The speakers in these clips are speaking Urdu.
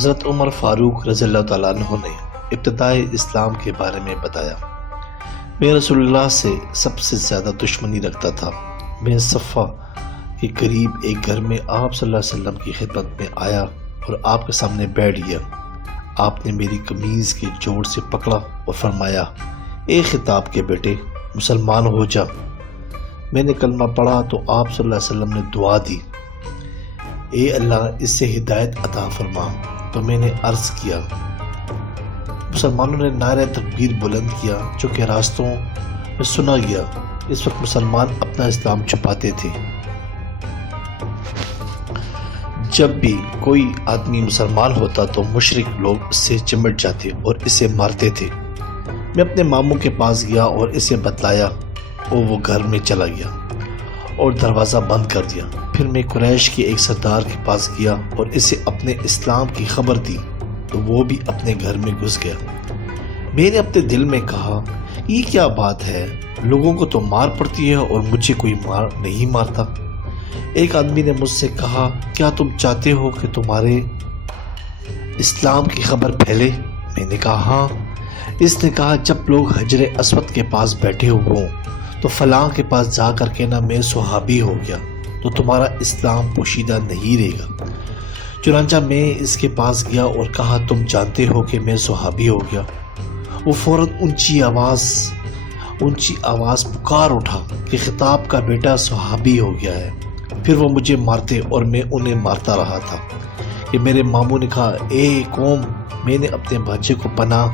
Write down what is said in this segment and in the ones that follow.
حضرت عمر فاروق رضی اللہ تعالیٰ عنہ نے ابتدائی اسلام کے بارے میں بتایا۔ میں رسول اللہ سے سب سے زیادہ دشمنی رکھتا تھا۔ میں صفہ کے قریب ایک گھر میں آپ صلی اللہ علیہ وسلم کی خدمت میں آیا اور آپ کے سامنے بیٹھ گیا۔ آپ نے میری قمیض کے جوڑ سے پکڑا اور فرمایا، اے خطاب کے بیٹے، مسلمان ہو جا۔ میں نے کلمہ پڑھا تو آپ صلی اللہ علیہ وسلم نے دعا دی، اے اللہ اس سے ہدایت عطا فرما۔ تو میں نے عرض کیا، مسلمانوں نے نعرہ تکبیر بلند کیا جو کہ راستوں میں سنا گیا۔ اس وقت مسلمان اپنا اسلام چھپاتے تھے۔ جب بھی کوئی آدمی مسلمان ہوتا تو مشرک لوگ اس سے چمٹ جاتے اور اسے مارتے تھے۔ میں اپنے ماموں کے پاس گیا اور اسے بتلایا اور وہ گھر میں چلا گیا اور دروازہ بند کر دیا۔ پھر میں قریش کے ایک سردار کے پاس گیا اور اسے اپنے اسلام کی خبر دی تو وہ بھی اپنے گھر میں گھس گیا۔ میں نے اپنے دل میں کہا، یہ کیا بات ہے، لوگوں کو تو مار پڑتی ہے اور مجھے کوئی نہیں مارتا۔ ایک آدمی نے مجھ سے کہا، کیا تم چاہتے ہو کہ تمہارے اسلام کی خبر پھیلے؟ میں نے کہا ہاں۔ اس نے کہا، جب لوگ حجر اسود کے پاس بیٹھے ہوں تو فلاں کے پاس جا کر کے میں صحابی ہو گیا تو تمہارا اسلام پوشیدہ نہیں رہے گا۔ چنانچہ میں اس کے پاس گیا اور کہا، تم جانتے ہو کہ میں صحابی ہو گیا؟ وہ فوراً اونچی آواز پکار اٹھا کہ خطاب کا بیٹا صحابی ہو گیا ہے۔ پھر وہ مجھے مارتے اور میں انہیں مارتا رہا تھا کہ میرے ماموں نے کہا، اے قوم، میں نے اپنے بچے کو پناہ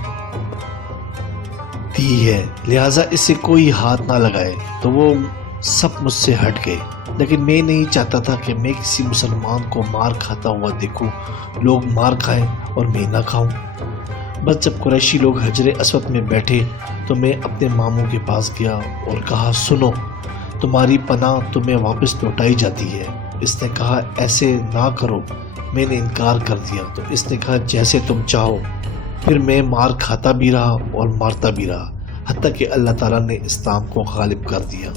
دی ہے، لہٰذا اس سے کوئی ہاتھ نہ لگائے۔ تو وہ سب مجھ سے ہٹ گئے، لیکن میں نہیں چاہتا تھا کہ میں کسی مسلمان کو مار کھاتا ہوا دیکھوں، لوگ مار کھائیں اور میں نہ کھاؤں۔ بس جب قریشی لوگ حجر اسود میں بیٹھے تو میں اپنے ماموں کے پاس گیا اور کہا، سنو، تمہاری پناہ تمہیں واپس لوٹائی جاتی ہے۔ اس نے کہا، ایسے نہ کرو۔ میں نے انکار کر دیا تو اس نے کہا، جیسے تم چاہو۔ پھر میں مار کھاتا بھی رہا اور مارتا بھی رہا، حتیٰ کہ اللہ تعالیٰ نے اسلام کو غالب کر دیا۔